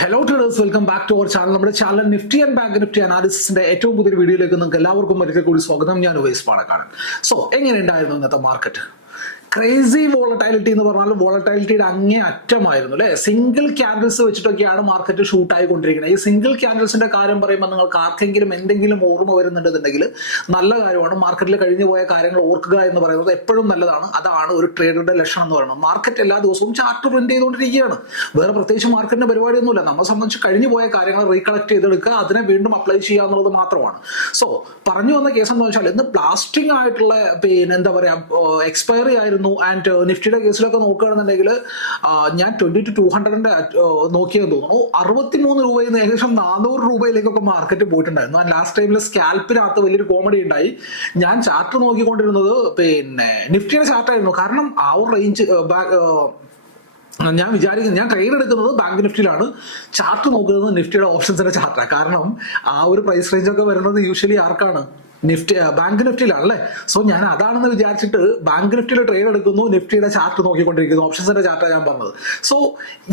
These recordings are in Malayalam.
Hello traders welcome back to our channel നമ്മുടെ channel Nifty and bank Nifty അനാലിസിന്റെ ഏറ്റവും പുതിയ വീഡിയോയിലേക്ക് നിങ്ങൾക്ക് എല്ലാവർക്കും ഒരിക്കൽ കൂടി സ്വാഗതം. ഞാൻ ഉവൈസ് പാണക്കാരൻ സോ എങ്ങനെയുണ്ടായിരുന്നു ഇന്നത്തെ മാർക്കറ്റ് ക്രേസി വോളറ്റൈലിറ്റി എന്ന് പറഞ്ഞാൽ വോളറ്റൈലിറ്റിയുടെ അങ്ങേ അറ്റമായിരുന്നു അല്ലെ? സിംഗിൾ ക്യാൻഡിൽസ് വെച്ചിട്ടൊക്കെയാണ് മാർക്കറ്റ് ഷൂട്ട് ആയിക്കൊണ്ടിരിക്കുന്നത്. ഈ സിംഗിൾ ക്യാൻഡിൽസിന്റെ കാര്യം പറയുമ്പോൾ നിങ്ങൾക്ക് ആർക്കെങ്കിലും എന്തെങ്കിലും ഓർമ്മ വരുന്നുണ്ടെന്നുണ്ടെങ്കിൽ നല്ല കാര്യമാണ്. മാർക്കറ്റിൽ കഴിഞ്ഞു പോയ കാര്യങ്ങൾ ഓർക്കുക എന്ന് പറയുന്നത് എപ്പോഴും നല്ലതാണ്. അതാണ് ഒരു ട്രേഡറുടെ ലക്ഷണം എന്ന് പറയുന്നത്. മാർക്കറ്റ് എല്ലാ ദിവസവും ചാർട്ട് പ്രിന്റ് ചെയ്തുകൊണ്ടിരിക്കുകയാണ്. വേറെ പ്രത്യേകിച്ച് മാർക്കറ്റിന്റെ പരിപാടിയൊന്നുമില്ല. നമ്മളെ സംബന്ധിച്ച് കഴിഞ്ഞു പോയ കാര്യങ്ങൾ റീകളക്ട് ചെയ്തെടുക്കുക അതിനെ വീണ്ടും അപ്ലൈ ചെയ്യുക എന്നുള്ളത് മാത്രമാണ്. സോ പറഞ്ഞു വന്ന കേസ് എന്ന് വെച്ചാൽ ഇന്ന് പ്ലാസ്റ്റിംഗ് ആയിട്ടുള്ള പിന്നെ എന്താ പറയാ എക്സ്പയറി ആയിരുന്നു ആൻഡ് നിഫ്റ്റിയുടെ കേസിലൊക്കെ നോക്കുകയാണെന്നുണ്ടെങ്കിൽ ഞാൻ ട്വന്റി ടു ടു ഹൺഡ്രഡിന്റെ നോക്കിയെന്ന് തോന്നുന്നു. അറുപത്തിമൂന്ന് രൂപയിൽ നിന്ന് ഏകദേശം നാനൂറ് രൂപയിലേക്കൊക്കെ മാർക്കറ്റ് പോയിട്ടുണ്ടായിരുന്നു. ലാസ്റ്റ് ടൈമിൽ സ്കാൽപ്പിനകത്ത് വലിയൊരു കോമഡി ഉണ്ടായി. ഞാൻ ചാർട്ട് നോക്കിക്കൊണ്ടിരുന്നത് പിന്നെ നിഫ്റ്റിയുടെ ചാർട്ടായിരുന്നു കാരണം ആ ഒരു റേഞ്ച് ഞാൻ വിചാരിക്കുന്നു ഞാൻ ട്രേഡ് എടുക്കുന്നത് ബാങ്ക് നിഫ്റ്റിയിലാണ്. ചാർട്ട് നോക്കുന്നത് നിഫ്റ്റിയുടെ ഓപ്ഷൻസിന്റെ ചാർട്ടാണ് കാരണം ആ ഒരു പ്രൈസ് റേഞ്ച് ഒക്കെ വരുന്നത് യൂഷ്വലി ആർക്കാണ്? നിഫ്റ്റി ബാങ്ക് നിഫ്റ്റിയിലാണ് അല്ലേ സോ ഞാൻ അതാണെന്ന് വിചാരിച്ചിട്ട് ബാങ്ക് നിഫ്റ്റിയിൽ ട്രേഡ് എടുക്കുന്നു നിഫ്റ്റിയുടെ ചാർട്ട് നോക്കിക്കൊണ്ടിരിക്കുന്നു. ഓപ്ഷൻസിന്റെ ചാർട്ടാണ് ഞാൻ പറഞ്ഞത്. സോ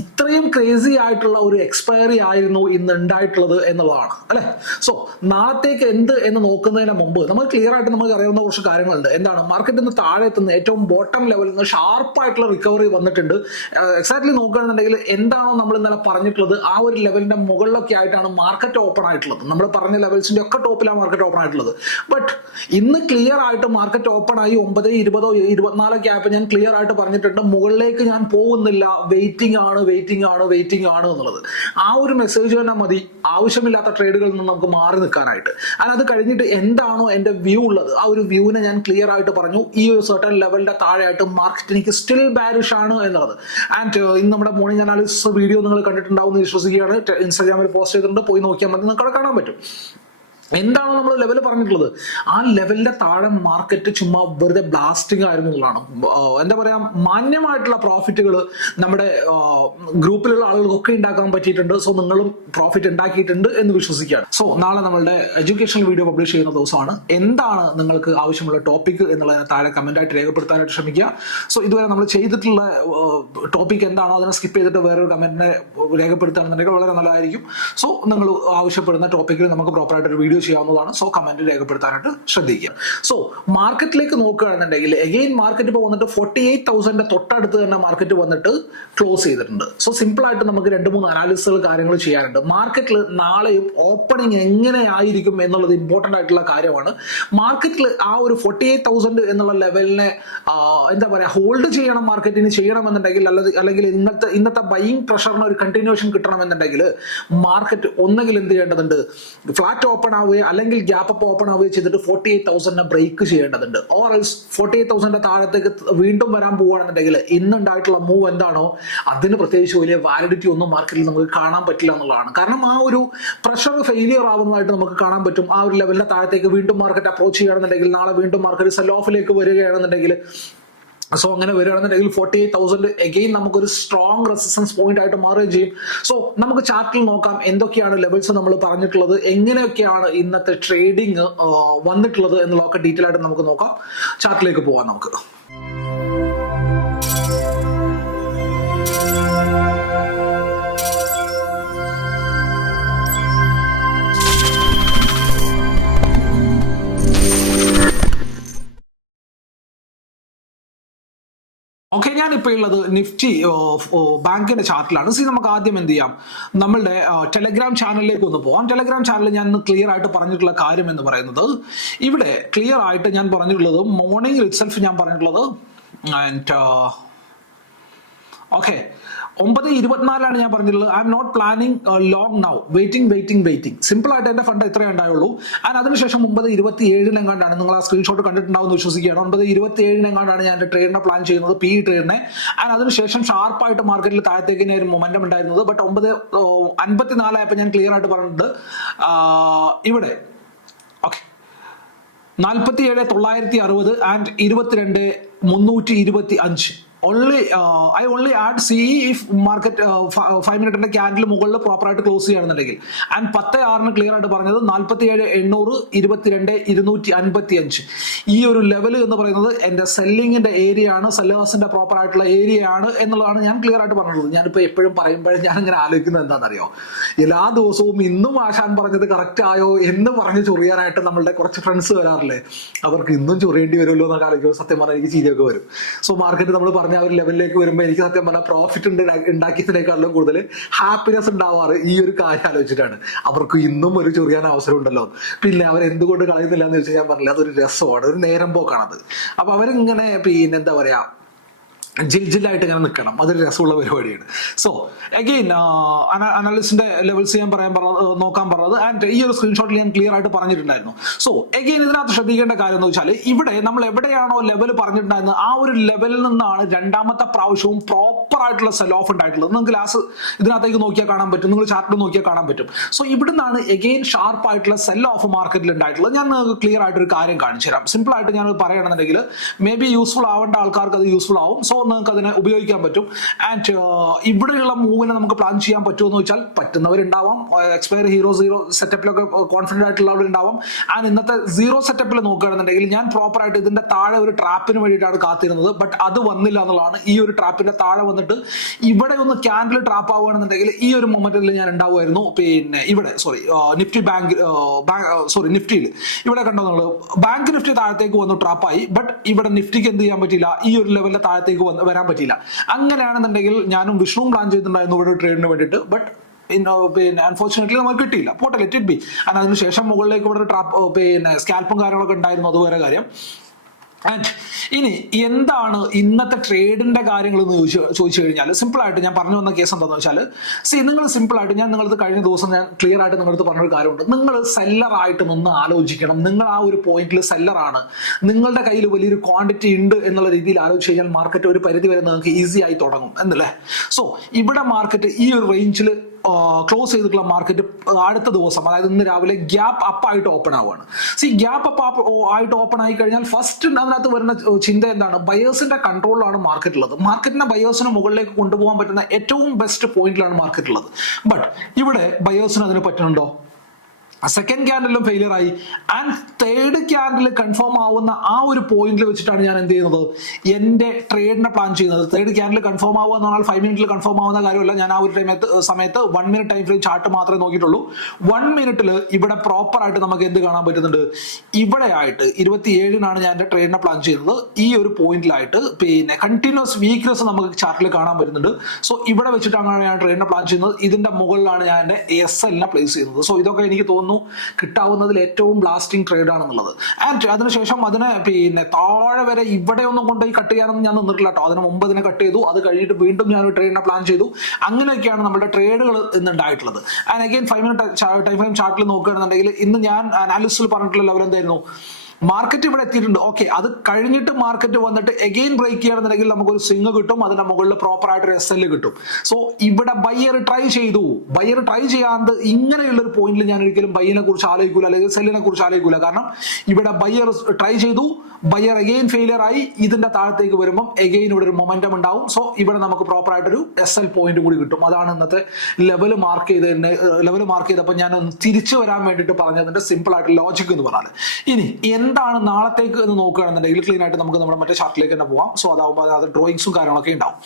ഇത്രയും ക്രേസി ആയിട്ടുള്ള ഒരു എക്സ്പയറി ആയിരുന്നു ഇന്ന് ഉണ്ടായിട്ടുള്ളത് എന്നുള്ളതാണ് അല്ലെ? സോ നാളത്തേക്ക് എന്ത് എന്ന് നോക്കുന്നതിന് മുമ്പ് നമ്മൾ ക്ലിയർ ആയിട്ട് നമുക്ക് അറിയാവുന്ന കുറച്ച് കാര്യങ്ങളുണ്ട്. എന്താണ്? മാർക്കറ്റിൽ നിന്ന് താഴെ എത്തുന്ന ഏറ്റവും ബോട്ടം ലെവലിൽ നിന്ന് ഷാർപ്പായിട്ടുള്ള റിക്കവറി വന്നിട്ടുണ്ട്. എക്സാക്ട്ലി നോക്കുകയാണെന്നുണ്ടെങ്കിൽ എന്താണോ നമ്മൾ ഇന്നലെ പറഞ്ഞിട്ടുള്ളത് ആ ഒരു ലെവലിന്റെ മുകളിലൊക്കെ ആയിട്ടാണ് മാർക്കറ്റ് ഓപ്പൺ ആയിട്ടുള്ളത്. നമ്മൾ പറഞ്ഞ ലെവൽസിന്റെ ഒക്കെ ടോപ്പിലാണ് മാർക്കറ്റ് ഓപ്പൺ ആയിട്ടുള്ളത്. ബട്ട് ഇന്ന് ക്ലിയർ ആയിട്ട് മാർക്കറ്റ് ഓപ്പൺ ആയി ഒമ്പത് ഇരുപതോ ഇരുപത്തിനാലോ ക്യാപ്പ് ഞാൻ ക്ലിയർ ആയിട്ട് പറഞ്ഞിട്ടുണ്ട്. മുകളിലേക്ക് ഞാൻ പോകുന്നില്ല. വെയിറ്റിംഗ് ആണ് വെയിറ്റിംഗ് ആണ് വെയിറ്റിംഗ് ആണ് എന്നുള്ളത്. ആ ഒരു മെസ്സേജ് തന്നെ മതി. ആവശ്യമില്ലാത്ത ട്രേഡുകളിൽ നിന്ന് നമുക്ക് മാറി നിൽക്കാനായിട്ട്. അത് കഴിഞ്ഞിട്ട് എന്താണോ എന്റെ വ്യൂ ഉള്ളത്. ആ ഒരു വ്യൂവിനെ ഞാൻ ക്ലിയർ ആയിട്ട് പറഞ്ഞു. ഈ ഒരു സർട്ടൺ ലെവലിന്റെ താഴെയായിട്ട് മാർക്കറ്റ് എനിക്ക് സ്റ്റിൽ ബാരിഷ് ആണ് എന്നുള്ളത്. ആൻഡ് ഇന്ന് നമ്മുടെ മോർണിംഗ് അനാലിസിസ് വീഡിയോ നിങ്ങൾ കണ്ടിട്ടുണ്ടാവും എന്ന് വിശ്വസിക്കുകയാണ്. ഇൻസ്റ്റാഗ്രാമിൽ പോസ്റ്റ് ചെയ്തിട്ടുണ്ട്. പോയി നോക്കിയാൽ മതി. നിങ്ങൾക്ക് കാണാൻ പറ്റും. എന്താണ് നമ്മൾ ലെവൽ പറഞ്ഞിട്ടുള്ളത്. ആ ലെവലിന്റെ താഴെ മാർക്കറ്റ് ചുമ്മാ വെറുതെ ബ്ലാസ്റ്റിംഗ് ആയിരുന്നു എന്നുള്ളതാണ്. എന്താ പറയാ മാന്യമായിട്ടുള്ള പ്രോഫിറ്റുകൾ നമ്മുടെ ഗ്രൂപ്പിലുള്ള ആളുകൾക്കൊക്കെ ഉണ്ടാക്കാൻ പറ്റിയിട്ടുണ്ട്. സോ നിങ്ങളും പ്രോഫിറ്റ് ഉണ്ടാക്കിയിട്ടുണ്ട് എന്ന് വിശ്വസിക്കുകയാണ്. സോ നാളെ നമ്മളുടെ എഡ്യൂക്കേഷണൽ വീഡിയോ പബ്ലിഷ് ചെയ്യുന്ന ദിവസമാണ്. എന്താണ് നിങ്ങൾക്ക് ആവശ്യമുള്ള ടോപ്പിക് എന്നുള്ളതിനെ താഴെ കമന്റ് ആയിട്ട് രേഖപ്പെടുത്താനായിട്ട് ശ്രമിക്കുക. സോ ഇതുവരെ നമ്മൾ ചെയ്തിട്ടുള്ള ടോപ്പിക് എന്താണോ അതിനെ സ്കിപ്പ് ചെയ്തിട്ട് വേറൊരു കമന്റിനെ രേഖപ്പെടുത്തുകയാണെന്നുണ്ടെങ്കിൽ വളരെ നല്ലതായിരിക്കും. സോ നിങ്ങൾ ആവശ്യപ്പെടുന്ന ടോപ്പിക്കിൽ നമുക്ക് പ്രോപ്പറായിട്ട് ഒരു വീഡിയോ ചെയ്യാവുന്നതാണ്. സോ കമന്റ് രേഖപ്പെടുത്താനായിട്ട് ശ്രദ്ധിക്കുക. സോ മാർക്കറ്റിലേക്ക് നോക്കുകയാണെന്നുണ്ടെങ്കിൽ എഗെയിൻ മാർക്കറ്റ് ഇപ്പോൾ വന്നിട്ട് ഫോർട്ടി എയ്റ്റ് തൗസൻഡ് തൊട്ടടുത്ത് തന്നെ മാർക്കറ്റ് വന്നിട്ട് ക്ലോസ് ചെയ്തിട്ടുണ്ട്. സോ സിമ്പിൾ ആയിട്ട് നമുക്ക് രണ്ട് മൂന്ന് അനാലിസിസുകൾ കാര്യങ്ങൾ ചെയ്യാനുണ്ട്. മാർക്കറ്റിൽ നാളെയും ഓപ്പണിംഗ് എങ്ങനെ ആയിരിക്കും എന്നുള്ളത് ഇമ്പോർട്ടന്റ് ആയിട്ടുള്ള കാര്യമാണ്. മാർക്കറ്റിൽ ആ ഒരു ഫോർട്ടി എയ്റ്റ് തൗസൻഡ് എന്നുള്ള ലെവലിനെ എന്താ പറയുക ഹോൾഡ് ചെയ്യണം മാർക്കറ്റിന് ചെയ്യണമെന്നുണ്ടെങ്കിൽ അല്ലെങ്കിൽ അല്ലെങ്കിൽ ഇന്നത്തെ ഇന്നത്തെ ബൈയിങ് പ്രഷറിന് ഒരു കണ്ടിന്യൂഷൻ കിട്ടണമെന്നുണ്ടെങ്കിൽ മാർക്കറ്റ് ഒന്നെങ്കിൽ എന്ത് ചെയ്യേണ്ടതുണ്ട്? ഫ്ലാറ്റ് ഓപ്പൺ ആവുകയോ അല്ലെങ്കിൽ ഗ്യാപ്പ് അപ്പ് ഓപ്പൺ ആവുകയോ ചെയ്തിട്ട് ഫോർട്ടി എയ്റ്റ് തൗസൻഡിനെ ബ്രേക്ക് ചെയ്യേണ്ടതുണ്ട്. ഓർ എൽസ് ഫോർട്ടി എയ്റ്റ് തൗസൻഡിന്റെ താഴത്തേക്ക് വീണ്ടും വരാൻ പോവുകയാണെന്നുണ്ടെങ്കിൽ ഇന്നുണ്ടായിട്ടുള്ള മൂവ് എന്താണോ അതിന് പ്രത്യേകിച്ച് വലിയ വാലിഡിറ്റി ഒന്നും മാർക്കറ്റിൽ നമുക്ക് കാണാൻ പറ്റില്ല എന്നുള്ളതാണ്. കാരണം ആ ഒരു പ്രഷർ ഫെയിലിയർ ആവുന്നതായിട്ട് നമുക്ക് കാണാൻ പറ്റും. ആ ഒരു ലെവലിന്റെ താഴത്തേക്ക് വീണ്ടും മാർക്കറ്റ് അപ്രോച്ച് ചെയ്യുകയാണെന്നുണ്ടെങ്കിൽ നാളെ വീണ്ടും മാർക്കറ്റ് സെൽ ഓഫിലേക്ക് വരികയാണെന്നുണ്ടെങ്കിൽ സോ അങ്ങനെ വരികയാണെന്നുണ്ടെങ്കിൽ ഫോർട്ടി എയ്റ്റ് തൗസൻഡ് എഗെയിൻ നമുക്കൊരു സ്ട്രോങ് റെസിസ്റ്റൻസ് പോയിന്റ് ആയിട്ട് മാറുകയും ചെയ്യും. സോ നമുക്ക് ചാർട്ടിൽ നോക്കാം എന്തൊക്കെയാണ് ലെവൽസ് നമ്മൾ പറഞ്ഞിട്ടുള്ളത് എങ്ങനെയൊക്കെയാണ് ഇന്നത്തെ ട്രേഡിംഗ് വന്നിട്ടുള്ളത് എന്നുള്ളതൊക്കെ ഡീറ്റെയിൽ ആയിട്ട് നമുക്ക് നോക്കാം. ചാർട്ടിലേക്ക് പോവാം നമുക്ക്. ഇപ്പോൾ ഉള്ളത് നിഫ്റ്റി ബാങ്കിന്റെ ചാർട്ടിലാണ്. സി നമുക്ക് ആദ്യം എന്ത് ചെയ്യാം? നമ്മളുടെ ടെലഗ്രാം ചാനലിലേക്ക് ഒന്ന് പോവാം. ടെലഗ്രാം ചാനലിൽ ഞാൻ ക്ലിയർ ആയിട്ട് പറഞ്ഞിട്ടുള്ള കാര്യം എന്ന് പറയുന്നത് ഇവിടെ ക്ലിയർ ആയിട്ട് ഞാൻ പറഞ്ഞിട്ടുള്ളത് മോർണിംഗ് ഇറ്റ്സെൽഫ് ഞാൻ പറഞ്ഞിട്ടുള്ളത് ആൻഡ് ഓക്കെ ഒമ്പത് ഇരുപത്തിനാലാണ് ഞാൻ പറഞ്ഞിട്ടുള്ളത്. I'm not planning long now waiting waiting waiting simple ആയിട്ട് എന്റെ ഫണ്ട് ഇത്രയേ ഉണ്ടായുള്ളൂ. ആൻഡ് അതിനുശേഷം ഒമ്പത് ഇരുപത്തി ഏഴിനെങ്ങാണ്ടാണ് നിങ്ങൾ ആ സ്ക്രീൻഷോട്ട് കണ്ടിട്ടുണ്ടാവും വിശ്വസിക്കുകയാണ്. ഒമ്പത് ഇരുപത്തി ഏഴിനെങ്ങാണ്ടാണ് ഞാൻ എന്റെ ട്രേഡിനെ പ്ലാൻ ചെയ്യുന്നത് പി ട്രേഡിനെ ആൻഡ് അതിനുശേഷം ഷാർപ്പായിട്ട് മാർക്കറ്റിൽ താഴത്തേക്ക് തന്നെ ഒരു മൊമെന്റം ഉണ്ടായിരുന്നത്. ബട്ട് ഒമ്പത് അൻപത്തിനാലായപ്പോൾ ഞാൻ ക്ലിയർ ആയിട്ട് പറഞ്ഞിട്ടുണ്ട്. ഇവിടെ. ഓക്കെ നാൽപ്പത്തി ഏഴ് തൊള്ളായിരത്തി അറുപത് ആൻഡ് ഇരുപത്തിരണ്ട് മുന്നൂറ്റി ഇരുപത്തി അഞ്ച് only I only add see if market five മിനിറ്റിന്റെ candle മുകളിൽ പ്രോപ്പർ ആയിട്ട് ക്ലോസ് ചെയ്യുകയാണെന്നുണ്ടെങ്കിൽ. ആൻഡ് പത്ത് ആറിന് ക്ലിയർ ആയിട്ട് പറഞ്ഞത് നാൽപ്പത്തി ഏഴ് എണ്ണൂറ് ഇരുപത്തിരണ്ട് ഇരുന്നൂറ്റി അൻപത്തി അഞ്ച് ഈ ഒരു ലെവൽ എന്ന് പറയുന്നത് എന്റെ സെല്ലിങ്ങിന്റെ ഏരിയ ആണ് സെല്ലേഴ്സിന്റെ പ്രോപ്പർ ആയിട്ടുള്ള ഏരിയ ആണ് എന്നുള്ളതാണ് ഞാൻ ക്ലിയർ ആയിട്ട് പറഞ്ഞത് ഞാനിപ്പോ എപ്പോഴും പറയുമ്പോഴും ഞാൻ ഇങ്ങനെ ആലോചിക്കുന്നത് എന്താണെന്നറിയോ? എല്ലാ ദിവസവും ഇന്നും ആശാൻ പറഞ്ഞത് കറക്റ്റ് ആയോ എന്ന് പറഞ്ഞ് ചൊറിയാനായിട്ട് നമ്മളുടെ കുറച്ച് ഫ്രണ്ട്സ് വരാറില്ലേ? അവർക്ക് ഇന്നും ചൊറിയേണ്ടി വരുമല്ലോ എന്നൊക്കെ ആലോചിക്കുമ്പോൾ സത്യം പറഞ്ഞാൽ എനിക്ക് ചിരിയൊക്കെ വരും. സോ മാർക്കറ്റ് നമ്മൾ പറഞ്ഞ ആ ഒരു ലെവലിലേക്ക് വരുമ്പോൾ എനിക്ക് സത്യം പറഞ്ഞാൽ പ്രോഫിറ്റ് ഉണ്ട് ഉണ്ടാക്കിയതിനേക്കാളും കൂടുതൽ ഹാപ്പിനെസ് ഉണ്ടാവാറ് ഈ ഒരു കാര്യം ആലോചിച്ചിട്ടാണ്. അവർക്ക് ഇന്നും ഒരു ചൊറിയാൻ അവസരം ഉണ്ടല്ലോ. പിന്നെ അവർ എന്തുകൊണ്ട് കളയുന്നില്ല എന്ന് ചോദിച്ചാൽ ഞാൻ പറഞ്ഞില്ല അതൊരു രസമാണ് ഒരു നേരം പോക്കാണത്. അപ്പൊ അവരിങ്ങനെ പിന്നെ എന്താ പറയാ ജിൽ ജില്ലായിട്ട് ഇങ്ങനെ നിൽക്കണം. അതൊരു രസമുള്ള പരിപാടിയാണ്. സോ അഗെയിൻ അനാലിസ്റ്റിന്റെ ലെവൽസ് ഞാൻ പറയാൻ പറഞ്ഞത് നോക്കാൻ പറഞ്ഞത് ആൻഡ് ഈ ഒരു സ്ക്രീൻഷോട്ടിൽ ഞാൻ ക്ലിയർ ആയിട്ട് പറഞ്ഞിട്ടുണ്ടായിരുന്നു. സോ അഗെയിൻ ഇതിനകത്ത് ശ്രദ്ധിക്കേണ്ട കാര്യം എന്ന് വെച്ചാൽ ഇവിടെ നമ്മൾ എവിടെയാണോ ലെവൽ പറഞ്ഞിട്ടുണ്ടായിരുന്നത് ആ ഒരു ലെവലിൽ നിന്നാണ് രണ്ടാമത്തെ പ്രാവശ്യവും പ്രോപ്പർ ആയിട്ടുള്ള സെൽ ഓഫ് ഉണ്ടായിട്ടുള്ളത്. നിങ്ങൾക്ക് ലാസ്റ്റ് ഇതിനകത്തേക്ക് നോക്കിയാൽ കാണാൻ പറ്റും നിങ്ങൾ ചാർട്ടിൽ നോക്കിയാൽ കാണാൻ പറ്റും. സോ ഇവിടെ നിന്നാണ് എഗെയിൻ ഷാർപ്പ് ആയിട്ടുള്ള സെൽ ഓഫ് മാർക്കറ്റിൽ ഉണ്ടായിട്ടുള്ളത്. ഞാൻ നിങ്ങൾക്ക് ക്ലിയർ ആയിട്ട് ഒരു കാര്യം കാണിച്ചു തരാം സിമ്പിൾ ആയിട്ട് ഞാൻ പറയുകയാണെന്നുണ്ടെങ്കിൽ മേ ബി യൂസ്ഫുൾ ആവേണ്ട ആൾക്കാർക്ക് അത് യൂസ്ഫുൾ ആവും. സോ നിങ്ങൾക്ക് അതിനെ ഉപയോഗിക്കാൻ പറ്റും. ആൻഡ് ഇവിടെയുള്ള മൂവിനെ നമുക്ക് പ്ലാൻ ചെയ്യാൻ പറ്റുമോ എന്ന് വെച്ചാൽ പറ്റുന്നവരുണ്ടാവാം. എക്സ്പയർ ഹീറോ സീറോ സെറ്റപ്പിലൊക്കെ കോൺഫിഡന്റ് ആയിട്ടുള്ളവരുണ്ടാവാം. ആൻഡ് ഇന്നത്തെ സീറോ സെറ്റപ്പിൽ നോക്കുകയാണെന്നുണ്ടെങ്കിൽ ഞാൻ പ്രോപ്പറായിട്ട് ഇതിന്റെ താഴെ ഒരു ട്രാപ്പിന് വേണ്ടിയിട്ടാണ് കാത്തിരുന്നത്. ബട്ട് അത് വന്നില്ല എന്നുള്ളതാണ്. ഈ ഒരു ട്രാപ്പിന്റെ താഴെ വന്നിട്ട് ഇവിടെ ഒന്ന് ക്യാൻഡിൽ ട്രാപ്പ് ആവുകയാണെന്നുണ്ടെങ്കിൽ ഈ ഒരു മൊമെന്റിൽ ഞാൻ ഉണ്ടാവുമായിരുന്നു. പിന്നെ ഇവിടെ സോറി നിഫ്റ്റി ബാങ്ക് സോറി നിഫ്റ്റിയിൽ ഇവിടെ കണ്ടോ നിങ്ങൾ ബാങ്ക് നിഫ്റ്റി താഴത്തേക്ക് വന്നു ട്രാപ്പായി ബട്ട് ഇവിടെ നിഫ്റ്റിക്ക് എന്ത് ചെയ്യാൻ പറ്റില്ല ഈ ഒരു ലെവലിന്റെ താഴത്തേക്ക് വന്ന്. വരാൻ പറ്റിയില്ല. അങ്ങനെയാണെന്നുണ്ടെങ്കിൽ ഞാനും വിഷ്ണുവും പ്ലാൻ ചെയ്തിട്ടുണ്ടായിരുന്നു ഇവിടെ ട്രേഡിന് വേണ്ടിയിട്ട്. ബട്ട് പിന്നെ അൺഫോർച്ചുനേറ്റ്ലി നമുക്ക് കിട്ടിയില്ല. പോട്ടെ ലെറ്റ് ഇറ്റ് ബി അതിനുശേഷം മുകളിലേക്ക് ഇവിടെ ട്രാപ്പ് പിന്നെ സ്കാൽപ്പും കാര്യങ്ങളൊക്കെ ഉണ്ടായിരുന്നു. അത് വേറെ കാര്യം. ഇനി എന്താണ് ഇന്നത്തെ ട്രേഡിന്റെ കാര്യങ്ങൾ എന്ന് ചോദിച്ചു ചോദിച്ചു കഴിഞ്ഞാൽ സിമ്പിൾ ആയിട്ട് ഞാൻ പറഞ്ഞു വന്ന കേസ് എന്താണെന്ന് വെച്ചാൽ സി നിങ്ങൾ സിമ്പിൾ ആയിട്ട് ഞാൻ നിങ്ങളത് കഴിഞ്ഞ ദിവസം ഞാൻ ക്ലിയർ ആയിട്ട് നിങ്ങളടുത്ത് പറഞ്ഞൊരു കാര്യമുണ്ട്. നിങ്ങൾ സെല്ലർ ആയിട്ട് നിന്ന് ആലോചിക്കണം. നിങ്ങൾ ആ ഒരു പോയിന്റിൽ സെല്ലർ ആണ് നിങ്ങളുടെ കയ്യിൽ വലിയൊരു ക്വാണ്ടിറ്റി ഉണ്ട് എന്നുള്ള രീതിയിൽ ആലോചിച്ച് കഴിഞ്ഞാൽ മാർക്കറ്റ് ഒരു പരിധി വരെ നിങ്ങൾക്ക് ഈസി ആയി തുടങ്ങും എന്നല്ലേ? സോ ഇവിടെ മാർക്കറ്റ് ഈ ഒരു റേഞ്ചിൽ ക്ലോസ് ചെയ്തിട്ടുള്ള മാർക്കറ്റ് അടുത്ത ദിവസം അതായത് ഇന്ന് രാവിലെ ഗ്യാപ്പ് അപ്പ് ആയിട്ട് ഓപ്പൺ ആവുകയാണ്. സി ഗ്യാപ്പ് അപ്പ് ആയിട്ട് ഓപ്പൺ ആയി കഴിഞ്ഞാൽ ഫസ്റ്റ് അതിനകത്ത് വരുന്ന ചിന്ത എന്താണ്? ബയേഴ്സിന്റെ കൺട്രോളിലാണ് മാർക്കറ്റ് ഉള്ളത് മാർക്കറ്റിനെ ബയേഴ്സിന് മുകളിലേക്ക് കൊണ്ടുപോകാൻ പറ്റുന്ന ഏറ്റവും ബെസ്റ്റ് പോയിന്റിലാണ് മാർക്കറ്റ് ഉള്ളത് ബട്ട് ഇവിടെ ബയേഴ്സിന് അതിന് പറ്റുന്നുണ്ടോ? സെക്കൻഡ് ക്യാൻഡിലും ഫെയിലിയർ ആയി. ആൻഡ് തേർഡ് ക്യാൻഡിൽ കൺഫേം ആവുന്ന ആ ഒരു പോയിന്റിൽ വെച്ചിട്ടാണ് ഞാൻ എന്ത് ചെയ്യുന്നത്? എന്റെ ട്രേഡിനെ പ്ലാൻ ചെയ്യുന്നത്. തേർഡ് ക്യാൻഡിൽ കൺഫേം ആവുക എന്ന് പറഞ്ഞാൽ ഫൈവ് മിനിറ്റിൽ കൺഫേം ആവുന്ന കാര്യമല്ല. ഞാൻ ആ ഒരു ടൈമത്ത് സമയത്ത് one minute time frame chart മാത്രമേ നോക്കിയിട്ടുള്ളൂ. വൺ മിനിറ്റിൽ ഇവിടെ പ്രോപ്പർ ആയിട്ട് നമുക്ക് എന്ത് കാണാൻ പറ്റുന്നുണ്ട്? ഇവിടെ ആയിട്ട് ഇരുപത്തി ഏഴിനാണ് ഞാൻ എന്റെ ട്രേഡിനെ പ്ലാൻ ചെയ്യുന്നത്. ഈ ഒരു പോയിന്റിലായിട്ട് പിന്നെ കണ്ടിന്യൂസ് വീക്ക്നെസ് നമുക്ക് ചാർട്ടിൽ കാണാൻ പറ്റുന്നുണ്ട്. സോ ഇവിടെ വെച്ചിട്ടാണ് ഞാൻ ട്രേഡിനെ പ്ലാൻ ചെയ്യുന്നത്. ഇതിന്റെ മുകളിലാണ് ഞാൻ എന്റെ എസ് എല്ലിനെ പ്ലേസ് ചെയ്യുന്നത്. സോ ഇതൊക്കെ എനിക്ക് തോന്നുന്നു കിട്ടാവുന്നതിൽ ഏറ്റവും ബ്ലാസ്റ്റിംഗ് ട്രേഡ് ആണെന്നുള്ളത്. ആൻഡ് അതിനുശേഷം അതിനെ പിന്നെ താഴെ വരെ ഇവിടെ ഒന്നും കൊണ്ടുപോയി കട്ട് ചെയ്യാനൊന്നും ഞാൻ നിന്നിട്ടില്ല കേട്ടോ അതിന് മുമ്പ് ഇതിനെ കട്ട് ചെയ്തു. അത് കഴിഞ്ഞിട്ട് വീണ്ടും ഞാൻ ഒരു ട്രേഡിനെ പ്ലാൻ ചെയ്തു. അങ്ങനെയൊക്കെയാണ് നമ്മുടെ ട്രേഡുകൾ ഇന്നുണ്ടായിട്ടുള്ളത് and again five minute time frame ചാർട്ടിൽ നോക്കുകയാണെന്നുണ്ടെങ്കിൽ ഇന്ന് ഞാൻ അനാലിസിൽ പറഞ്ഞിട്ടുള്ള ലെവൽ എന്തായിരുന്നു? മാർക്കറ്റ് ഇവിടെ എത്തിയിട്ടുണ്ട്. ഓക്കെ അത് കഴിഞ്ഞിട്ട് മാർക്കറ്റ് വന്നിട്ട് എഗെയിൻ ബ്രേക്ക് ചെയ്യണമെന്നുണ്ടെങ്കിൽ നമുക്കൊരു സ്വിങ് കിട്ടും. അതിന്റെ മുകളിൽ പ്രോപ്പർ ആയിട്ട് ഒരു എസ് എൽ കിട്ടും. സോ ഇവിടെ ബയ്യർ ട്രൈ ചെയ്തു. ബയ്യർ ട്രൈ ചെയ്യാണ്ട് ഇങ്ങനെയുള്ള ഒരു പോയിന്റിൽ ഞാൻ ഒരിക്കലും ബയ്യനെ കുറിച്ച് ആലോചിക്കൂല. അല്ലെങ്കിൽ സെല്ലിനെ കുറിച്ച് ആലോചിക്കൂല. കാരണം ഇവിടെ ബയ്യർ ട്രൈ ചെയ്തു. ബയ്യർ എഗെയിൻ ഫെയിലിയർ ആയി. ഇതിന്റെ താഴത്തേക്ക് വരുമ്പോൾ എഗെയിൻ ഇവിടെ ഒരു മൊമെന്റം ഉണ്ടാവും. സോ ഇവിടെ നമുക്ക് പ്രോപ്പർ ആയിട്ടൊരു എസ് എൽ പോയിന്റ് കൂടി കിട്ടും. അതാണ് ഇന്നത്തെ ലെവൽ മാർക്ക് ചെയ്തതിന്റെ ലെവൽ മാർക്ക് ചെയ്തപ്പോൾ ഞാൻ തിരിച്ചു വരാൻ വേണ്ടിയിട്ട് പറഞ്ഞതിന്റെ സിമ്പിൾ ആയിട്ട് ലോജിക് എന്ന് പറഞ്ഞാൽ ഇനി എന്താണ് നാളത്തേക്ക് എന്ന് നോക്കുകയാണെന്നുണ്ടെങ്കിൽ ക്ലീൻ ആയിട്ട് നമുക്ക് നമ്മുടെ മറ്റേ ചാർട്ടിലേക്ക് തന്നെ പോവാം. സോ അതാവുമ്പോൾ അതിനകത്ത് ഡ്രോയിങ്സും കാര്യങ്ങളൊക്കെ ഉണ്ടാവും.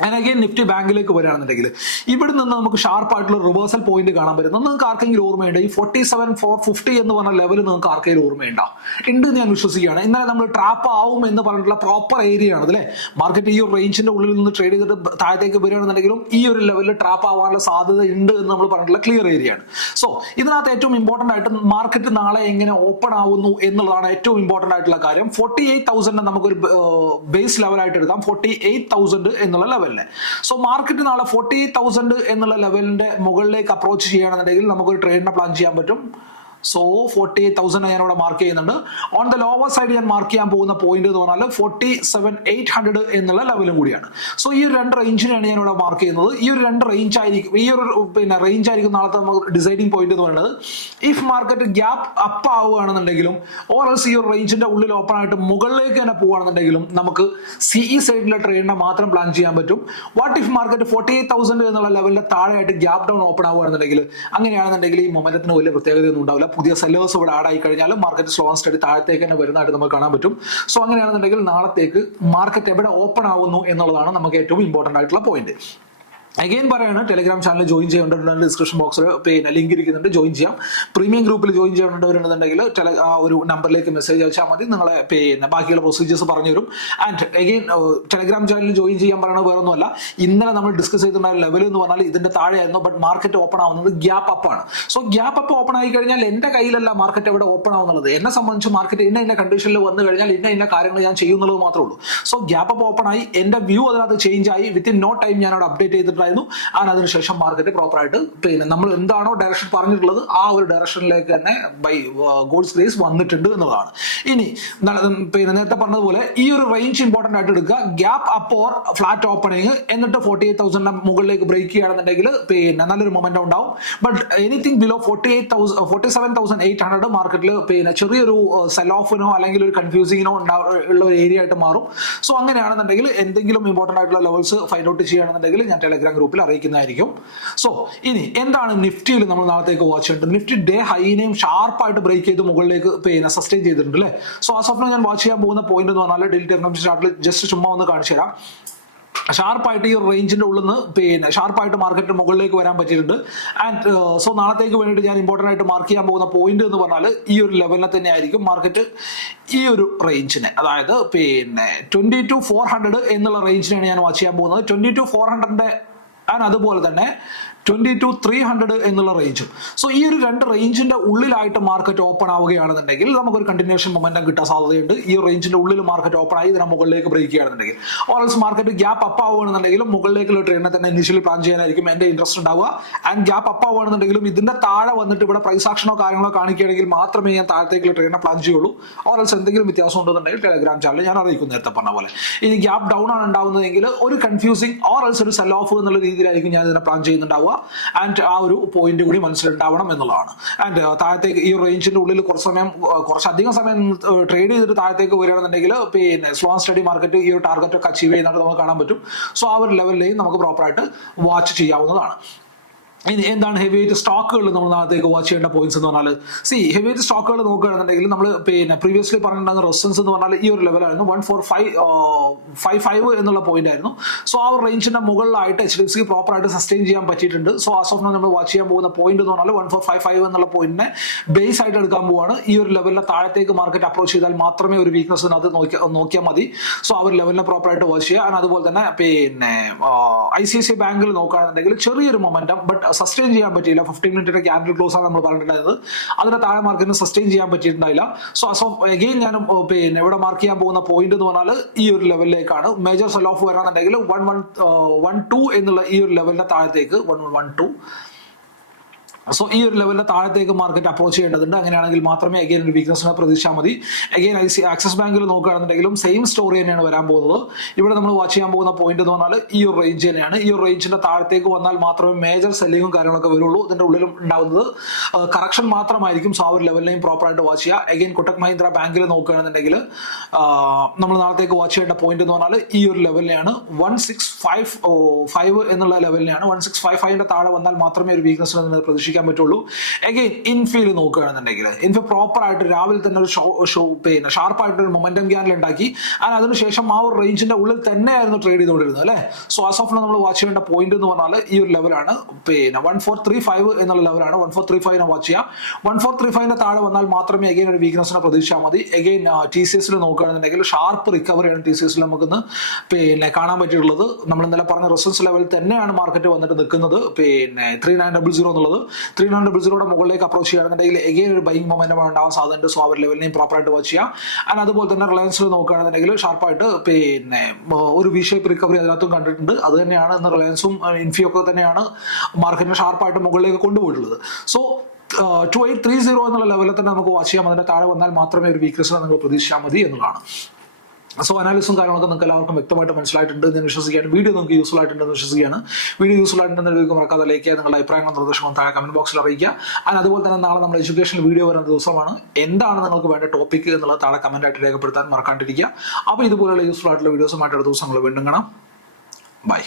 ആൻഡ് അഗൈൻ നിഫ്റ്റി ബാങ്കിലേക്ക് വരികയാണെന്നുണ്ടെങ്കിൽ ഇവിടെ നിന്ന് നമുക്ക് ഷാർപ്പായിട്ടുള്ള റിവേഴ്സൽ പോയിന്റ് കാണാൻ പറ്റും. നിങ്ങൾക്ക് ആർക്കെങ്കിലും ഓർമ്മയുണ്ട്? ഈ ഫോർട്ടി സെവൻ ഫോർ ഫിഫ്റ്റി എന്ന് പറഞ്ഞ ലെവൽ നിങ്ങൾക്ക് ആർക്കെങ്കിലും ഓർമ്മയുണ്ടോ? ഉണ്ട് ഞാൻ വിശ്വസിക്കുകയാണ്. ഇന്നലെ നമ്മൾ ട്രാപ്പ് ആവും എന്ന് പറഞ്ഞിട്ടുള്ള പ്രോപ്പർ ഏരിയ ആണ് അല്ലേ? മാർക്കറ്റ് ഈ ഒരു റേഞ്ചിന്റെ ഉള്ളിൽ നിന്ന് ട്രേഡ് ചെയ്തിട്ട് താഴത്തേക്ക് വരികയാണെന്നുണ്ടെങ്കിലും ഈ ഒരു ലെവലിൽ ട്രാപ്പ് ആവാനുള്ള സാധ്യത ഉണ്ട് എന്ന് നമ്മൾ പറഞ്ഞിട്ടുള്ള ക്ലിയർ ഏരിയ ആണ്. സോ ഇതിനകത്ത് ഏറ്റവും ഇമ്പോർട്ടന്റ് ആയിട്ട് മാർക്കറ്റ് നാളെ എങ്ങനെ ഓപ്പൺ ആവുന്നു എന്നുള്ളതാണ് ഏറ്റവും ഇമ്പോർട്ടന്റ് ആയിട്ടുള്ള കാര്യം. ഫോർട്ടി എയ്റ്റ് തൗസൻഡ് നമുക്കൊരു ബേസ് ലെവലായിട്ട് എടുക്കാം. ഫോർട്ടി എയ്റ്റ് തൗസൻഡ് എന്നുള്ള ലെവലിനെ സോ മാർക്കറ്റ് നാളെ ഫോർട്ടി തൗസൻഡ് എന്നുള്ള ലെവലിന്റെ മുകളിലേക്ക് അപ്രോച്ച് ചെയ്യുകയാണെന്നുണ്ടെങ്കിൽ നമുക്കൊരു ട്രേഡിനെ പ്ലാൻ ചെയ്യാൻ പറ്റും. സോ ഫോർട്ടി എയ്റ്റ് തൗസൻഡ് ഞാൻ ഇവിടെ മാർക്ക് ചെയ്യുന്നുണ്ട്. ഓൺ ദ ലോവർ സൈഡ് ഞാൻ മാർക്ക് ചെയ്യാൻ പോകുന്ന പോയിന്റ് എന്ന് പറഞ്ഞാൽ ഫോർട്ടി സെവൻ എയ്റ്റ് ഹൺഡ്രഡ് എന്നുള്ള ലെവലും കൂടിയാണ്. സോ ഈ ഒരു രണ്ട് റേഞ്ചിനെയാണ് ഞാൻ ഇവിടെ മാർക്ക് ചെയ്യുന്നത്. ഈ ഒരു രണ്ട് റേഞ്ച് ആയിരിക്കും ഈ ഒരു പിന്നെ റേഞ്ച് ആയിരിക്കും നാളത്തെ ഡിസൈഡിങ് പോയിന്റ് എന്ന് പറയുന്നത്. ഇഫ് മാർക്കറ്റ് ഗ്യാപ്പ് അപ്പ് ആവുകയാണെന്നുണ്ടെങ്കിലും ഓർ എൽസ് ഈ ഒരു റേഞ്ചിന്റെ ഉള്ളിൽ ഓപ്പൺ ആയിട്ട് മുകളിലേക്ക് തന്നെ പോവുകയാണെന്നുണ്ടെങ്കിലും നമുക്ക് സിഇ സൈഡിലെ ട്രേഡിനെ മാത്രം പ്ലാൻ ചെയ്യാൻ പറ്റും. What if market forty eight thousand എന്നുള്ള ലെവലിന്റെ താഴെയായിട്ട് ഗ്യാപ്പ് ഡൗൺ ഓപ്പൺ ആവുകയാണെന്നുണ്ടെങ്കിൽ അങ്ങനെയാണെന്നുണ്ടെങ്കിൽ ഈ മൊമെന്റത്തിന് വലിയ പ്രത്യേകതയൊന്നും ഉണ്ടാവില്ല. പുതിയ സെല്ലേഴ്സ് ഇവിടെ ആഡ് ആയി കഴിഞ്ഞാൽ മാർക്കറ്റ് സ്ലോ ആൻഡ് സ്റ്റഡി താഴത്തേക്ക് തന്നെ വരുന്നതായിട്ട് നമുക്ക് കാണാൻ പറ്റും. സോ അങ്ങനെയാണെന്നുണ്ടെങ്കിൽ നാളത്തേക്ക് മാർക്കറ്റ് എവിടെ ഓപ്പൺ ആവുന്നു എന്നുള്ളതാണ് നമുക്ക് ഏറ്റവും ഇമ്പോർട്ടന്റ് ആയിട്ടുള്ള പോയിന്റ് അഗൈൻ പറയാണ് ടെലിഗ്രാം ചാനൽ ജോയിൻ ചെയ്യേണ്ടതുണ്ട് ഡിസ്ക്രിപ്ഷൻ ബോക്സിൽ പിന്നെ ലിങ്ക് ഇരിക്കുന്നുണ്ട് ജോയിൻ ചെയ്യാം. പ്രീമിയം ഗ്രൂപ്പിൽ ജോയിൻ ചെയ്യേണ്ടവരുണ്ടെന്നുണ്ടെങ്കിൽ ടെല ആ ഒരു നമ്പറിലേക്ക് മെസ്സേജ് അയച്ചാൽ മതി നിങ്ങളെ പിന്നെ ബാക്കിയുള്ള പ്രൊസീജിയേഴ്സ് പറഞ്ഞു തരും. And again Telegram channel join ചെയ്യാൻ പറയുന്നത് വേറെ ഒന്നുമല്ല ഇന്നലെ നമ്മൾ ഡിസ്കസ് ചെയ്തിട്ടുണ്ടായ ലെവൽ എന്ന് പറഞ്ഞാൽ ഇതിന്റെ താഴെയായിരുന്നു ബട്ട് മാർക്കറ്റ് ഓപ്പൺ ആവുന്നത് ഗ്യാപ്പ് അപ്പ് ആണ്. സോ ഗ്യാപ്പ് അപ്പ് ഓപ്പൺ ആയി കഴിഞ്ഞാൽ എന്റെ കയ്യിലല്ല മാർക്കറ്റ് എവിടെ ഓപ്പൺ ആവുന്നുള്ളത്. എന്നെ സംബന്ധിച്ച് മാർക്കറ്റ് ഇന്ന ഇന്ന കണ്ടീഷനിൽ വന്നു കഴിഞ്ഞാൽ ഇന്ന ഇന്ന കാര്യങ്ങൾ ഞാൻ ചെയ്യുന്നുള്ളത് മാത്രമേ ഉള്ളൂ. സോ ഗ്യാപ്പ് അപ്പ് ഓപ്പൺ ആയി എന്റെ വ്യൂ അതിനകത്ത് ചേഞ്ച് ആയി. വിത്തിൻ നോ ടൈം ഞാൻ അവിടെ അപ്ഡേറ്റ് ചെയ്തിട്ടുണ്ടായിരുന്നു ആൻഡ് അതിനുശേഷം മാർക്കറ്റ് പ്രോപ്പർ ആയിട്ട് പിന്നെ നമ്മൾ എന്താണോ ഡയറക്ഷൻ പറഞ്ഞിട്ടുള്ളത് ആ ഒരു ഡയറക്ഷനിലേക്ക് തന്നെ ബൈ ഗോൾഡ് സ്പേസ് വന്നിട്ടുണ്ട് എന്നുള്ളതാണ്. ഇനി പിന്നെ നേരത്തെ പറഞ്ഞതുപോലെ ഈ ഒരു റേഞ്ച് ഇമ്പോർട്ടന്റ് ആയിട്ട് എടുക്കുക. Gap up or flat opening എന്നിട്ട് ഫോർട്ടി എയ്റ്റ് തൗസൻഡ് മുകളിലേക്ക് ബ്രേക്ക് ചെയ്യുകയാണെന്നുണ്ടെങ്കിൽ പിന്നെ നല്ലൊരു മൊമെന്റ് ഉണ്ടാവും. But anything below forty eight thousand forty seven thousand eight hundred മാർക്കറ്റിൽ പിന്നെ ചെറിയൊരു സെൽ ഓഫിനോ അല്ലെങ്കിൽ ഒരു കൺഫ്യൂസിങ്ങിനോ ഉള്ള ഒരു ഏരിയ ആയിട്ട് മാറും. സോ അങ്ങനെയാണെന്നുണ്ടെങ്കിൽ എന്തെങ്കിലും ഇമ്പോർട്ടന്റ് ആയിട്ടുള്ള ലെവൽസ് ഫൈൻഡ് ഔട്ട് ചെയ്യുകയാണെന്നുണ്ടെങ്കിൽ ഞാൻ ടെലഗ്രാം ഗ്രൂപ്പിൽ അറിയിക്കുന്നതായിരിക്കും. സോ ഇനി എന്താണ് നിഫ്റ്റിയിൽ നമ്മൾ നാളത്തേക്ക് വാച്ച് ചെയ്യേണ്ടത്? നിഫ്റ്റി ഡേ ഹൈനെയും ഷാർപ്പായിട്ട് ബ്രേക്ക് ചെയ്ത് മുകളിലേക്ക് പിന്നെ സസ്റ്റെയിൻ ചെയ്തിട്ടുണ്ട് അല്ലേ? സോ ആ സ്വപ്നം ഞാൻ വാച്ച് ചെയ്യാൻ പോകുന്ന പോയിന്റ് എന്ന് പറഞ്ഞാൽ ഡെയിലി എക്കണോമിക് ചാർട്ടിൽ ജസ്റ്റ് ചുമ്മാ ഒന്ന് കാണിച്ചു തരാം. ഷാർപ്പായിട്ട് ഈ റേഞ്ചിന്റെ ഉള്ളിൽ നിന്ന് പിന്നെ ഷാർപ്പായിട്ട് മാർക്കറ്റ് മുകളിലേക്ക് വരാൻ പറ്റിയിട്ടുണ്ട്. ആൻഡ് സോ നാളത്തേക്ക് വേണ്ടിയിട്ട് ഞാൻ ഇമ്പോർട്ടന്റ് ആയിട്ട് മാർക്ക് ചെയ്യാൻ പോകുന്ന പോയിന്റ് എന്ന് പറഞ്ഞാൽ ഈ ഒരു ലെവലിനെ തന്നെ ആയിരിക്കും മാർക്കറ്റ് ഈ ഒരു റേഞ്ചിനെ അതായത് പിന്നെ ട്വന്റി ടു ഫോർ ഹൺഡ്രഡ് എന്നുള്ള റേഞ്ചിനാണ് ഞാൻ വാച്ച് ചെയ്യാൻ പോകുന്നത്. ട്വന്റി ടു ഫോർ ഹൺഡ്രഡിന്റെ ആൻഡ് അതുപോലെ തന്നെ ട്വന്റി ടു ത്രീ ഹൺഡ്രഡ് എന്നുള്ള റേഞ്ചും സോ ഈ ഒരു രണ്ട് റേഞ്ചിന്റെ ഉള്ളിലായിട്ട് മാർക്കറ്റ് ഓപ്പൺ ആവുകയാണെന്നുണ്ടെങ്കിൽ നമുക്കൊരു കണ്ടിന്യൂഷൻ മൊമെന്റം കിട്ടാൻ സാധ്യതയുണ്ട്. ഈ റേഞ്ചിന്റെ ഉള്ളിൽ മാർക്കറ്റ് ഓപ്പൺ ആയി ഇതിനെ മുകളിലേക്ക് ബ്രേക്ക് ചെയ്യുകയാണെന്നുണ്ടെങ്കിൽ. ഓൾസ് മാർക്കറ്റ് ഗ്യാപ്പ് അപ്പ് ആവുകയാണെന്നുണ്ടെങ്കിലും മുകളിലേക്കുള്ള ട്രെയിനെ തന്നെ ഇനിഷ്യലി പ്ലാൻ ചെയ്യാനായിരിക്കും എന്റെ ഇൻട്രസ്റ്റ് ഉണ്ടാവുക. ആൻഡ് ഗ്യാപ്പ് അപ്പ് ആവുകയാണെന്നുണ്ടെങ്കിലും ഇതിന്റെ താഴെ വന്നിട്ട് ഇവിടെ പ്രൈസ് ആക്ഷനോ കാര്യങ്ങളോ കാണിക്കുകയാണെങ്കിൽ മാത്രമേ ഞാൻ താഴത്തേക്കുള്ള ട്രെയിനെ പ്ലാൻ ചെയ്യുള്ളൂ. ഓൾസ് എന്തെങ്കിലും വ്യത്യാസം ഉണ്ടെന്നുണ്ടെങ്കിൽ ടെലഗ്രാം ചാനൽ ഞാൻ അറിയിക്കും നേരത്തെ പറഞ്ഞ പോലെ. ഇനി ഗ്യാപ്പ് ഡൗൺ ആണ് ഉണ്ടാവുന്നതെങ്കിൽ ഒരു കൺഫ്യൂസിംഗ് ഓർ എൽസ് ഒരു സെൽ ഓഫ് എന്നുള്ള രീതിയിലായിരിക്കും ഞാൻ ഇതിനെ പ്ലാൻ ചെയ്യുന്നുണ്ടാവുക. ആൻഡ് ആ ഒരു പോയിന്റ് കൂടി മനസ്സിലുണ്ടാവണം എന്നുള്ളതാണ്. ആൻഡ് താഴത്തേക്ക് ഈ റേഞ്ചിന്റെ ഉള്ളിൽ കുറച്ച് സമയം കുറച്ചധികം സമയം ട്രേഡ് ചെയ്തിട്ട് താഴത്തേക്ക് വരികയാണെന്നുണ്ടെങ്കിൽ പിന്നെ സ്ലോ ആൻഡ് സ്റ്റഡി മാർക്കറ്റ് ഈ ഒരു ടാർഗറ്റ് ഒക്കെ അച്ചീവ് ചെയ്യുന്നതായിട്ട് നമുക്ക് കാണാൻ പറ്റും. സോ ആ ഒരു ലെവലിലെയും നമുക്ക് പ്രോപ്പറായിട്ട് വാച്ച് ചെയ്യാവുന്നതാണ്. എന്താണ് ഹെവി വെയിറ്റ് സ്റ്റോക്കുകൾ നമ്മൾ നാളത്തേക്ക് വാച്ച് ചെയ്യേണ്ട പോയിന്റ്സ് എന്ന് പറഞ്ഞാൽ സി ഹെവി വെയിറ്റ് സ്റ്റോക്കുകൾ നോക്കുകയാണെന്നുണ്ടെങ്കിൽ നമ്മൾ പിന്നെ പ്രീവിയസ്ലി പറഞ്ഞിട്ടുണ്ടായിരുന്ന റെസിസ്റ്റൻസ് എന്ന് പറഞ്ഞാൽ ഈ ഒരു ലെവലായിരുന്നു one four five five five എന്നുള്ള പോയിന്റ് ആയിരുന്നു. സോ ആ ഒരു റേഞ്ചിന്റെ മുകളിലായിട്ട് എച്ച് ഡി എഫ് പ്രോപ്പർ ആയിട്ട് സസ്റ്റെയിൻ ചെയ്യാൻ പറ്റിയിട്ടുണ്ട്. സോ ആസ് ഓഫ് നമ്മൾ വാച്ച് ചെയ്യാൻ പോകുന്ന പോയിന്റ് എന്ന് പറഞ്ഞാൽ വൺ ഫോർ ഫൈവ് ഫൈവ് എന്നുള്ള പോയിന്റിനെ ബേസ് ആയിട്ട് എടുക്കാൻ പോവാണ്. ഈ ഒരു ലെവലിന്റെ താഴത്തേക്ക് മാർക്കറ്റ് അപ്രോച്ച് ചെയ്താൽ മാത്രമേ ഒരു വീക്ക്നസ് അത് നോക്കിയാൽ മതി. സോ ആ ഒരു ലെവലിനെ പ്രോപ്പർ ആയിട്ട് വാച്ച് ചെയ്യുക. അതുപോലെ തന്നെ പിന്നെ ഐ സി ഐ സി ബാങ്കിൽ നോക്കുകയാണെന്നുണ്ടെങ്കിൽ ചെറിയൊരു മൊമെന്റം ബട്ട് സസ്റ്റെയിൻ ചെയ്യാൻ പറ്റിയില്ല. ഫിഫ്റ്റീൻ മിനിറ്റിന്റെ ക്യാൻഡിൽ ക്ലോസ് ആണ് നമ്മൾ പറഞ്ഞിട്ടുണ്ടായിരുന്നത്. അതിന്റെ താഴെ മാർക്കിന് സസ്റ്റെയിൻ ചെയ്യാൻ പറ്റിയിട്ടുണ്ടായില്ല. സോ അസ് എഗെയിൻ ഞാൻ പിന്നെ ഇവിടെ മാർക്ക് ചെയ്യാൻ പോകുന്ന പോയിന്റ് എന്ന് പറഞ്ഞാൽ ഈ ഒരു ലെവലിലേക്കാണ് മേജർ സെൽ ഓഫ് വരാന്നുണ്ടെങ്കിൽ വൺ വൺ വൺ ടു എന്നുള്ള ഈ ഒരു ലെവലിന്റെ താഴത്തേക്ക് one one one two so ഈ ഒരു ലെവലിൽ താഴത്തേക്ക് മാർക്കറ്റ് അപ്രോച്ച് ചെയ്യേണ്ടതുണ്ട്. അങ്ങനെയാണെങ്കിൽ മാത്രമേ അഗൈൻ ഒരു വീക്ക്നസിനെ പ്രതീക്ഷിച്ചാൽ മതി. അഗൈൻ ഐ സി ആക്സിസ് ബാങ്കിൽ നോക്കുകയാണെന്നുണ്ടെങ്കിലും സെയിം സ്റ്റോറി തന്നെയാണ് വരാൻ പോകുന്നത്. ഇവിടെ നമ്മൾ വാച്ച് ചെയ്യാൻ പോകുന്ന പോയിന്റ് എന്ന് പറഞ്ഞാൽ ഈ ഒരു റേഞ്ച് തന്നെയാണ്. ഈ ഒരു റേഞ്ചിന്റെ താഴത്തേക്ക് വന്നാൽ മാത്രമേ മേജർ സെല്ലിങ്ങും കാര്യങ്ങളൊക്കെ വരുള്ളൂ. ഇതിന്റെ ഉള്ളിലും ഉണ്ടാവുന്നത് കറക്ഷൻ മാത്രമായിരിക്കും. സോ ആ ഒരു ലെവലിനെയും പ്രോപ്പർ ആയിട്ട് വാച്ച് ചെയ്യുക. അഗൈൻ കൊട്ടക് മഹീന്ദ്ര ബാങ്കിൽ നോക്കുകയാണെന്നുണ്ടെങ്കിൽ നമ്മൾ നാളത്തേക്ക് വാച്ച് ചെയ്യേണ്ട പോയിന്റ് എന്ന് പറഞ്ഞാൽ ഈ ഒരു ലെവലിനെയാണ് വൺ സിക്സ് ഫൈവ് ഫൈവ് എന്നുള്ള ലെവലിനെയാണ് വൺ സിക്സ് ഫൈവ് ഫൈവിന്റെ താഴെ വന്നാൽ മാത്രമേ ഒരു വീക്ക്നസ് പ്രതീക്ഷിക്കാൻ പറ്റുള്ളൂ. അഗെയിൻ ഇൻഫീൽ നോക്കുകയാണെന്നുണ്ടെങ്കിൽ ഇൻഫി പ്രോപ്പർ ആയിട്ട് രാവിലെ തന്നെ ഒരു ഷോ ഷോ പിന്നെ ഷാർപ്പായിട്ട് ഒരു മൊമെന്റം ക്യാനൽ ഉണ്ടാക്കി ആൻഡ് അതിനുശേഷം ആ ഒരു റേഞ്ചിന്റെ ഉള്ളിൽ തന്നെയായിരുന്നു ട്രേഡ് ചെയ്തുകൊണ്ടിരുന്നത് അല്ലേ? സോ ആസ് ഓഫ് നമ്മൾ വാച്ച് ചെയ്യേണ്ട പോയിന്റ് എന്ന് പറഞ്ഞാൽ ഈ ഒരു ലെവലാണ് പിന്നെ വൺ ഫോർ ത്രീ ഫൈവ് എന്നുള്ള ലെവലാണ് വൺ ഫോർ ത്രീ ഫൈവിനെ വാച്ച് ചെയ്യാം. വൺ ഫോർ ത്രീ ഫൈവിന്റെ താഴെ വന്നാൽ മാത്രമേ അഗെയിൻ ഒരു വീക്ക്നെസ്സിനെ പ്രതീക്ഷിച്ചാൽ മതി. അഗെയിൻ ടി സി എസിൽ നോക്കുകയാണെന്നുണ്ടെങ്കിൽ ഷാർപ്പ് റിക്കവറിയാണ് ടി സി എസിൽ നമുക്കിന്ന് പിന്നെ കാണാൻ പറ്റിയിട്ടുള്ളത്. നമ്മൾ ഇന്നലെ പറഞ്ഞ റെസൻസ് ലെവൽ തന്നെയാണ് മാർക്കറ്റ് വന്നിട്ട് നിൽക്കുന്നത്. പിന്നെ ത്രീ നയൻ ഡബിൾ സീറോ എന്നുള്ളത്. ത്രീ ഡബിൾ സീറോയുടെ മുകളിലേക്ക് അപ്രോച്ച് ചെയ്യുകയാണെന്നുണ്ടെങ്കിൽ എഗെയിൻ ഒരു ബൈങ് മൊമെന്റം ഉണ്ടാവാൻ സാധ്യതയുണ്ട് സോ അവർ ലെവലിനെയും പ്രോപ്പർ ആയിട്ട് വാച്ച് ചെയ്യാം ആൻഡ് അതുപോലെ തന്നെ റിലയൻസിൽ നോക്കുകയാണെന്നുണ്ടെങ്കിൽ ഷാർപ്പായിട്ട് പിന്നെ ഒരു വി ഷേപ്പ് റിക്കവറി അതിനകത്തും കണ്ടിട്ടുണ്ട്. അത് തന്നെയാണ് ഇന്ന് റിലയൻസും ഇൻഫിയൊക്കെ തന്നെയാണ് മാർക്കറ്റിനെ ഷാർപ്പായിട്ട് മുകളിലേക്ക് കൊണ്ടുപോയിട്ടുള്ളത്. So two eight three zero എന്നുള്ള ലെവലിൽ തന്നെ നമുക്ക് വാച്ച് ചെയ്യാം. അതിന്റെ താഴെ വന്നാൽ മാത്രമേ ഒരു വീക്ക്നെസ് നിങ്ങൾ പ്രതീക്ഷിച്ചാൽ മതി എന്നുള്ളതാണ്. സോ അനാലിസും കാര്യങ്ങളൊക്കെ നിങ്ങൾക്ക് എല്ലാവർക്കും വ്യക്തമായിട്ട് മനസ്സിലായിട്ടുണ്ട് എന്ന് വിശ്വസിക്കുകയാണ്. വീഡിയോ നിങ്ങൾക്ക് യൂസ്ഫുൾ ആയിട്ടുണ്ട് എന്ന് വിശ്വസിക്കുകയാണ്. വീഡിയോ യൂസ്ഫുൾ ആയിട്ടുണ്ടെന്ന് വീഡിയോ മറക്കാതെ ലൈക്ക് ചെയ്യുക നിങ്ങളുടെ അഭിപ്രായങ്ങളും നിർദ്ദേശങ്ങളും താഴെ കമന്റ് ബോക്സിൽ അറിയിക്കുക. ആൻഡ് അതുപോലെ തന്നെ നാളെ നമ്മുടെ എഡ്യൂക്കേഷൻ വീഡിയോ വരുന്ന ദിവസമാണ്. എന്താണ് നിങ്ങൾക്ക് വേണ്ട ടോപ്പിക് എന്നുള്ളത് താഴെ കമന്റ് ആയിട്ട് രേഖപ്പെടുത്താൻ മറക്കാണ്ടിരിക്കുക. അപ്പോൾ ഇതുപോലെയുള്ള യൂസ്ഫുൾ ആയിട്ടുള്ള വീഡിയോസുമായിട്ട് അടുത്ത ദിവസങ്ങൾ വീണ്ടും കാണാം. ബൈ